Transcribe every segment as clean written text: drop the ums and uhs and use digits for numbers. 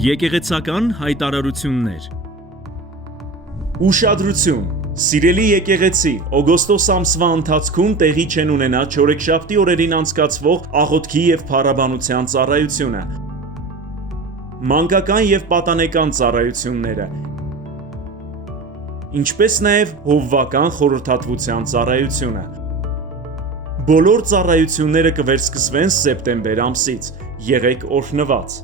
Եկեղեցական հայտարարություններ։ Ուշադրություն, սիրելի եկեղեցի, օգոստոս ամսվա ընթացքում տեղի չեն ունենա չորեքշաբթի օրերին անցկացվող աղոթքի և փառաբանության ծառայությունը, մանկական և պատանեկան ծառայությունները, ինչպես նաև հովվական խորհրդատվության ծառայությունը։ Բոլոր ծառայությունները կվերսկսվեն սեպտեմբեր ամսից, եղեք օրհնված։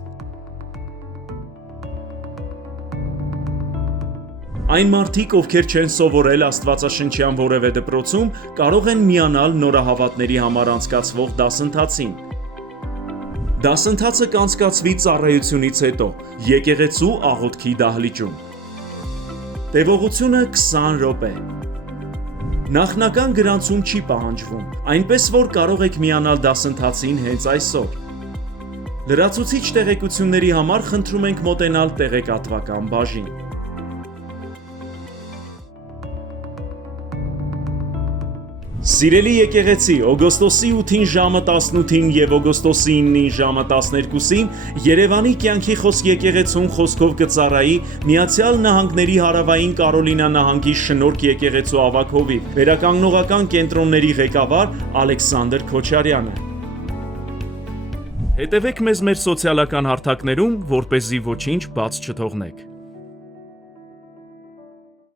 Այն մարդիկ, ովքեր չեն սովորել աստվածաշնչյան որևէ դպրոցում, կարող են միանալ նորահավատների համար անցկացվող դասընթացին։ Դասընթացը կանցկացվի ծառայությունից հետո, եկեղեցու աղոթքի դահլիճում։ Տևողությունը 20 րոպե։ Նախնական գրանցում չի պահանջվում, այնպես որ կարող եք միանալ դասընթացին հենց այսօր։ Լրացուցիչ տեղեկությունների համար խնդրում ենք մոտենալ տեղեկատվական բաժին։ Սիրելի եկեղեցի, օգոստոսի 8-ին ժամը 18-ին և օգոստոսի 9-ին ժամը 12-ին Երևանի կյանքի խոսք եկեղեցուն խոսքով կծառայի Միացյալ Նահանգների Հարավային Կարոլինա նահանգի Շնորհք եկեղեցու ավագ հովիվ, վերականգնողական կենտրոնների ղեկավար Ալեքսանդր Քոչարյանը։ Հետևեք մեզ մեր սոցիալական հարթակներում, որպեսզի ոչինչ բաց չթողնեք։